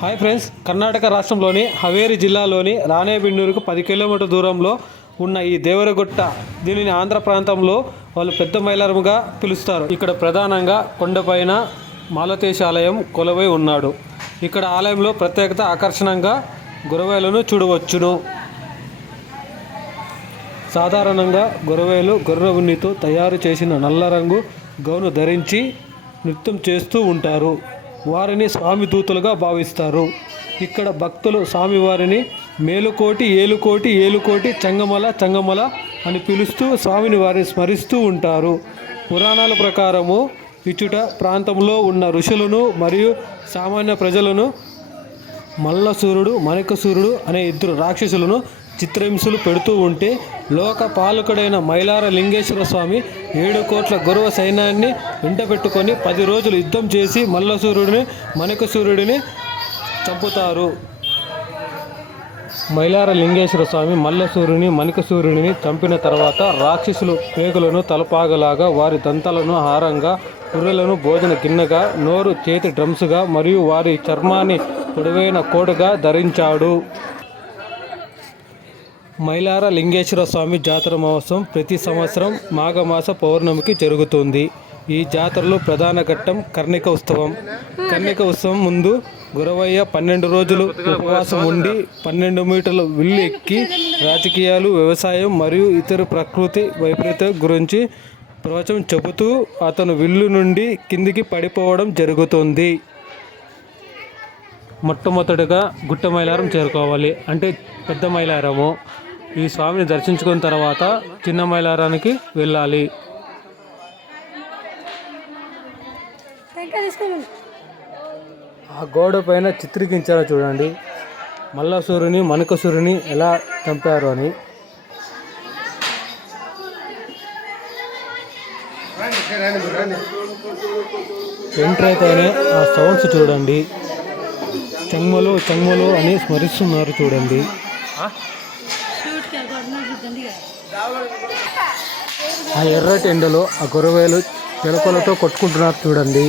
Hi friends, Karnataka రాష్ట్రంలోని హవేరి జిల్లాలోని రాణేబెన్నూరుకు 10 kilometre దూరంలో ఉన్న ఈ దేవరగుట్ట, దీనిని ఆంధ్ర ప్రాంతంలో వాళ్ళు పెద్ద మైలారముగా పిలుస్తారు. ఇక్కడ ప్రధానంగా కొండపైన మాలతేశ ఆలయం కొలువై ఉన్నాడు. ఇక్కడ ఆలయంలో ప్రత్యేకత ఆకర్షణంగా గురవేలను చూడవచ్చును. సాధారణంగా గురవేలు గొర్రె ఉన్నితో తయారు చేసిన నల్ల రంగు గౌను ధరించి నృత్యం చేస్తూ ఉంటారు. వారిని స్వామి దూతలుగా భావిస్తారు. ఇక్కడ భక్తులు స్వామివారిని మేలుకోటి ఏలుకోటి ఏలుకోటి చంగమల చంగమల అని పిలుస్తూ స్వామిని వారిని స్మరిస్తూ ఉంటారు. పురాణాల ప్రకారము ఇచుట ప్రాంతంలో ఉన్న ఋషులను మరియు సామాన్య ప్రజలను మల్లసూరుడు మణికసూరుడు అనే 2 రాక్షసులను చిత్రహింసలు పెడుతూ ఉంటే లోక పాలకుడైన మైలార లింగేశ్వర స్వామి 7 కోట్ల గౌరవ సైన్యాన్ని వెంటబెట్టుకొని 10 రోజులు యుద్ధం చేసి మల్లసూరుడిని మణికసూరుడిని చంపుతారు. మైలార లింగేశ్వర స్వామి మల్లసూరుని మణికసూరుడిని చంపిన తర్వాత రాక్షసులు పేగులను తలపాగలాగా, వారి దంతాలను హారంగా, పుర్రెలను భోజన గిన్నెగా, నోరు చేతి డ్రమ్స్గా మరియు వారి చర్మాన్ని పొడవైన కోటగా ధరించాడు. మైలార లింగేశ్వర స్వామి జాతర మహోత్సవం ప్రతి సంవత్సరం మాఘమాస పౌర్ణమికి జరుగుతుంది. ఈ జాతరలో ప్రధాన ఘట్టం కర్ణిక ఉత్సవం. కర్ణిక ఉత్సవం ముందు గురవయ్య 12 రోజులు ఉపవాసం ఉండి 12 మీటర్ల విల్లు ఎక్కి రాజకీయాలు, వ్యవసాయం మరియు ఇతర ప్రకృతి వైపరీత్యం గురించి ప్రవచనం చెబుతూ అతను విల్లు నుండి కిందికి పడిపోవడం జరుగుతుంది. మొట్టమొదటిగా గుట్ట మైలారం చేరుకోవాలి, అంటే పెద్ద మైలారము. ఈ స్వామిని దర్శించుకున్న తర్వాత చిన్న మైలారానికి వెళ్ళాలి. ఆ గోడ పైన చిత్రీకరించారో చూడండి, మల్లసూరుని మణికసూరుని ఎలా చంపారు అని. ఎంటర్ అయితేనే ఆ సౌండ్స్ చూడండి, చంగమలు చంగమలు అని స్మరిస్తున్నారు చూడండి. ఆ ఎర్రటి ఎండలో ఆ గొరవేలు చిలకలతో కొట్టుకుంటున్నారు చూడండి.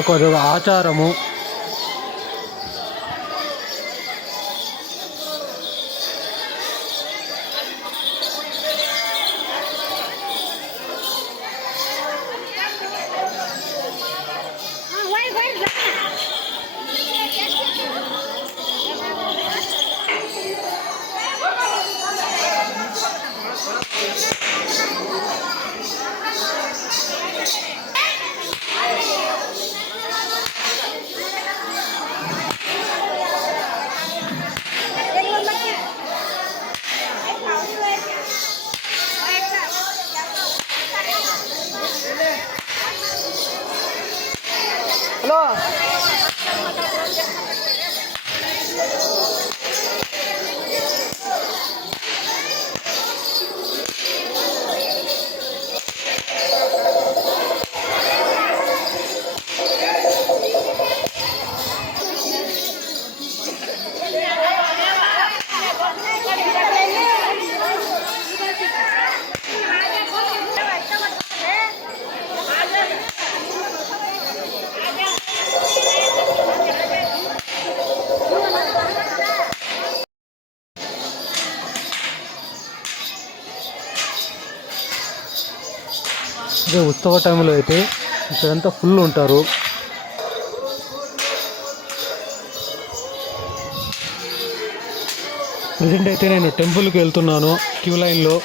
ఒక ఆచారము. హలో ఇదే ఉత్సవ టైంలో అయితే ఇక్కడంతా ఫుల్ ఉంటారు. ప్రజెంట్ అయితే నేను టెంపుల్కి వెళ్తున్నాను క్యూ లైన్లో.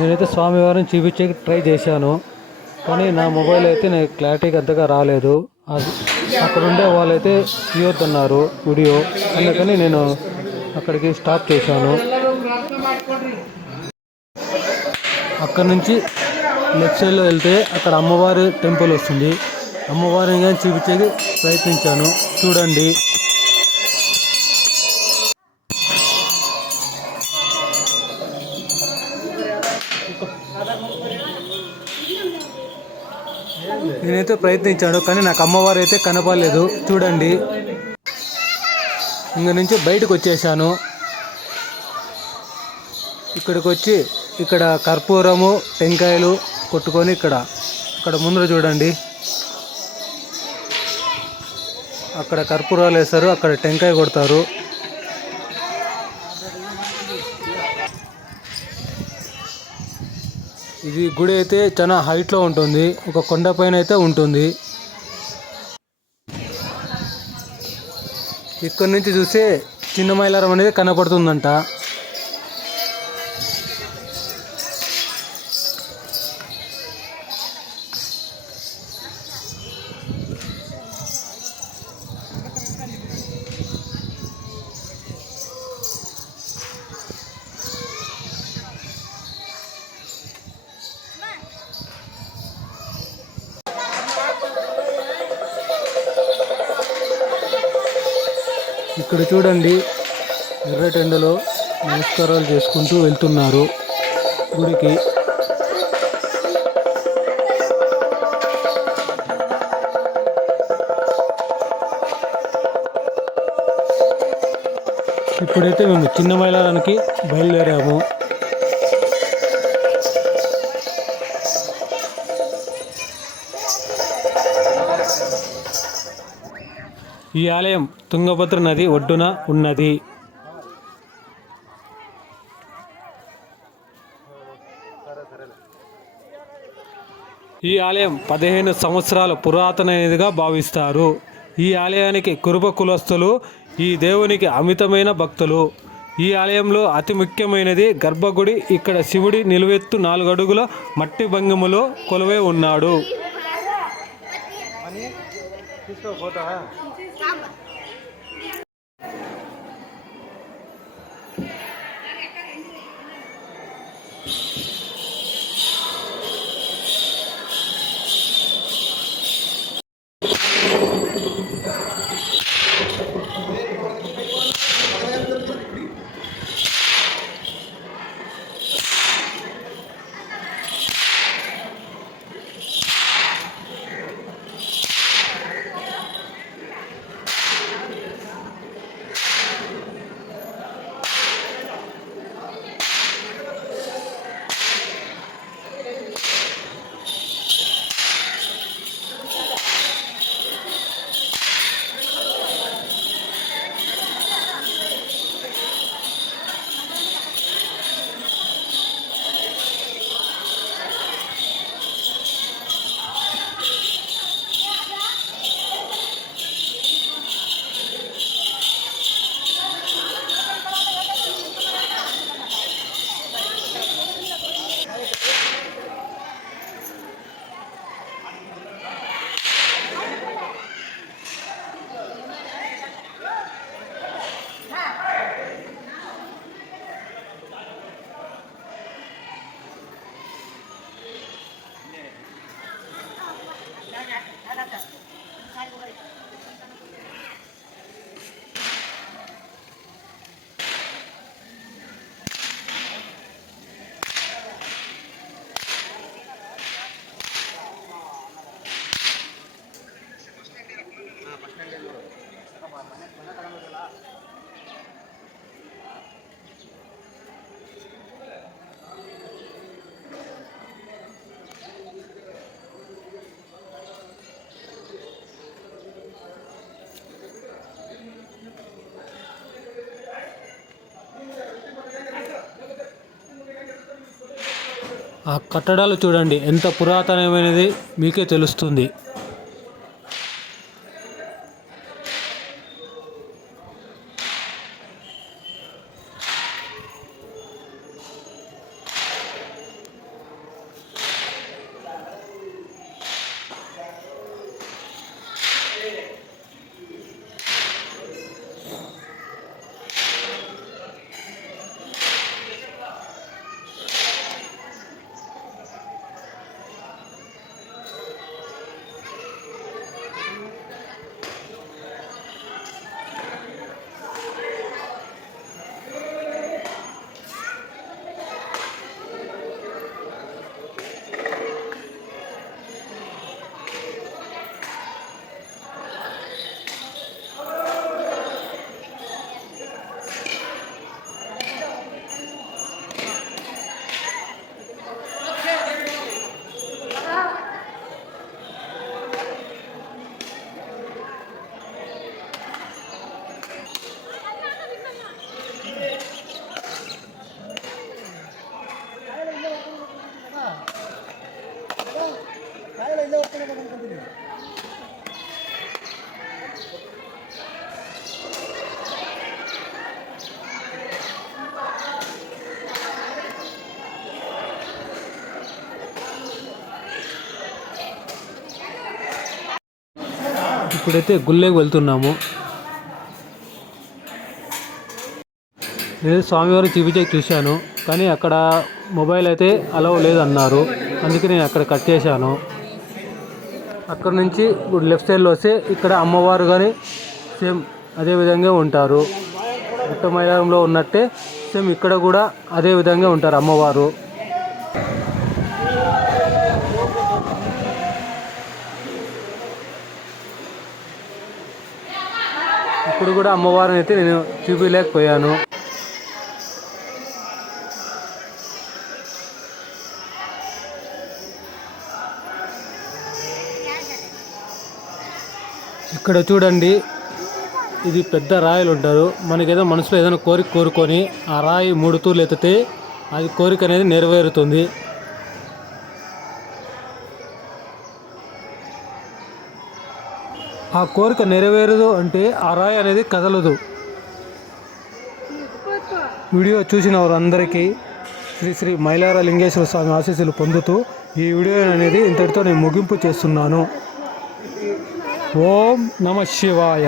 నేనైతే స్వామివారిని చూపించే ట్రై చేశాను, కానీ నా మొబైల్ అయితే నాకు క్లారిటీగా అంతగా రాలేదు. అక్కడ ఉండే వాళ్ళైతే తీయొద్దన్నారు వీడియో, అందుకని నేను అక్కడికి స్టాప్ చేశాను. అక్కడ నుంచి లెఫ్ట్ సైడ్లో వెళ్తే అక్కడ అమ్మవారి టెంపుల్ వస్తుంది. అమ్మవారిని కానీ చూపించేది ప్రయత్నించాను, చూడండి. నేనైతే ప్రయత్నించాను, కానీ నాకు అమ్మవారు అయితే కనపడలేదు, చూడండి. ఇంక నుంచి బయటకు వచ్చేసాను. ఇక్కడికి వచ్చి ఇక్కడ కర్పూరము టెంకాయలు కొట్టుకొని ఇక్కడ ముందర చూడండి, అక్కడ కర్పూరాలు వేస్తారు, అక్కడ టెంకాయ కొడతారు. ఇది గుడి అయితే చాలా హైట్లో ఉంటుంది, ఒక కొండ పైన అయితే ఉంటుంది. ఇక్కడ నుంచి చూస్తే చిన్న మైలారం అనేది కనపడుతుందంట. ఇక్కడ చూడండి, ఎర్రటెండలో నమస్కారాలు చేసుకుంటూ వెళ్తున్నారు గుడికి. ఇప్పుడైతే మేము చిన్న మైలారానికి బయలుదేరాము. ఈ ఆలయం తుంగభద్ర నది ఒడ్డున ఉన్నది. ఈ ఆలయం 15 సంవత్సరాల పురాతనమైనదిగా భావిస్తారు. ఈ ఆలయానికి కురుబ కులస్తులు ఈ దేవునికి అమితమైన భక్తులు. ఈ ఆలయంలో అతి ముఖ్యమైనది గర్భగుడి. ఇక్కడ శివుడి నిలువెత్తు 4 అడుగుల మట్టి భంగిమలో కొలువై ఉన్నాడు. ఆ కట్టడాలు చూడండి ఎంత పురాతనమైనది మీకే తెలుస్తుంది. ఇప్పుడైతే గుళ్ళకి వెళ్తున్నాము. నేను స్వామివారి చూపించేకి చూశాను, కానీ అక్కడ మొబైల్ అయితే అలౌ లేదన్నారు. అందుకే నేను అక్కడ కట్ చేశాను. అక్కడ నుంచి ఇప్పుడు లెఫ్ట్ సైడ్లో వస్తే ఇక్కడ అమ్మవారు కానీ సేమ్ అదే విధంగా ఉంటారు. గుట్టమైలారంలో ఉన్నట్టే సేమ్ ఇక్కడ కూడా అదే విధంగా ఉంటారు అమ్మవారు. ఇప్పుడు కూడా అమ్మవారిని అయితే నేను చూపించలేకపోయాను. ఇక్కడ చూడండి, ఇది పెద్ద రాయలు ఉంటారు. మనకేదో మనసులో ఏదైనా కోరిక కోరుకొని ఆ రాయి 3 తూర్లు ఎత్తితే అది కోరిక అనేది నెరవేరుతుంది. ఆ కోరిక నెరవేరదు అంటే ఆ రాయి అనేది కదలదు. వీడియో చూసిన వారందరికీ శ్రీ శ్రీ మైలార లింగేశ్వర స్వామి ఆశీస్సులు పొందుతూ ఈ వీడియో అనేది ఇంతటితో నేను ముగింపు చేస్తున్నాను. ఓం నమ శివాయ.